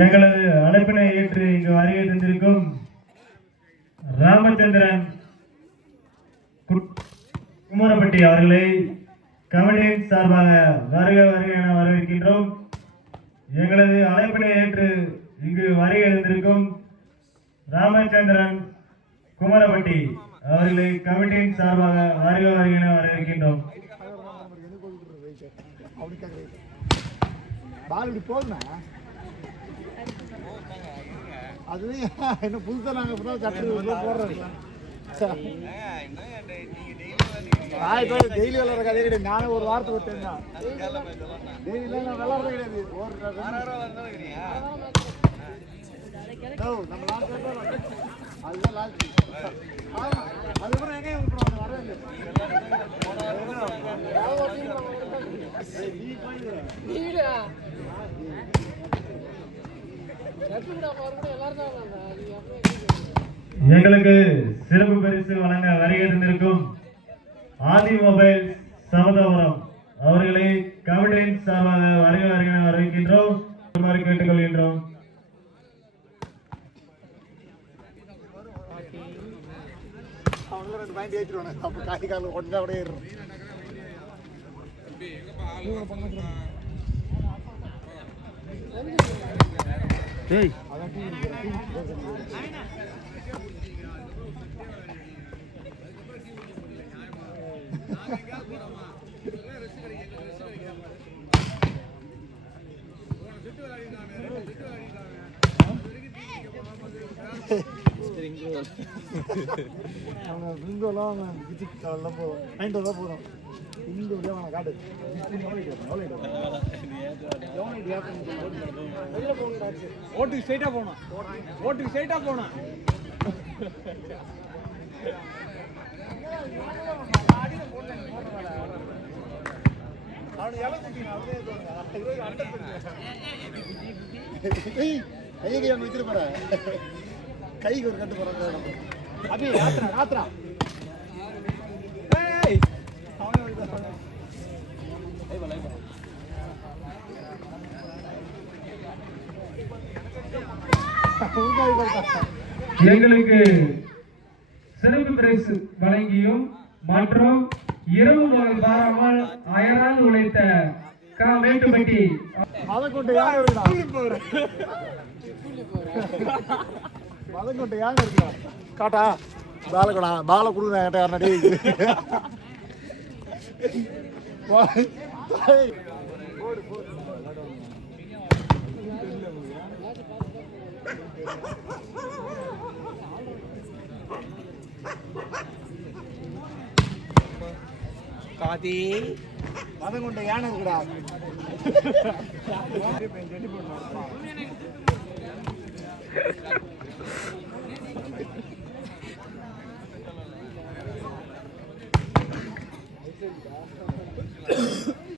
எங்களது அழைப்பினை ஏற்று இங்கு வருகை தந்திருக்கும் ராமச்சந்திரன் குமரப்பட்டி அவர்களை கமிட்டியின் சார்பாக வருக வருக என வரவேற்கின்றோம். எங்களது அழைப்பினை ஏற்று இங்கு வருகை தந்திருக்கும் ராமச்சந்திரன் குமரப்பட்டி அவர்களை கமிட்டியின் சார்பாக வருக வருக என வரவேற்கின்றோம். அது என்ன புதுசா நாங்க போடுறோம். டெய்லி விளாட்ற கதையே கிடையாது. நானும் ஒரு வாரத்தை விட்டேன். டெய்லி விளாட்றது கிடையாது. அதுதான் லாஸ்ட். அதுக்கப்புறம் எங்கே வரவே எங்களுக்கு சிறப்பு பரிசு வழங்க வருகை தந்திருக்கும் ஆதி மொபைல் சமதாபுரம் அவர்களை கமிட்டியின் சார்பாக வருக வருக வரவேற்கின்றோம். கேட்டுக்கொள்கின்றோம். அப்போ காய் காலம் கொண்டா அப்படியே போதும். காட்டு ஓட்டுக்கு ஸ்ட்ரைட்டா போனோம். ஓட்டுக்கு ஸ்ட்ரைட்டா போனோம். கைக்கு ஒரு கட்டு போறாங்க. எங்களுக்கு சிறப்பு பரிசு வழங்கியும் மற்றும் இரவு பாராமல் அயராது உழைத்த மேட்டுப்பட்டி மதக்கோட்டை யார் இருக்கா காட்டா பாலக்கடா பால கொடுங்க யார்டி காதி மதம் கொண்ட யானை இருக்குடா.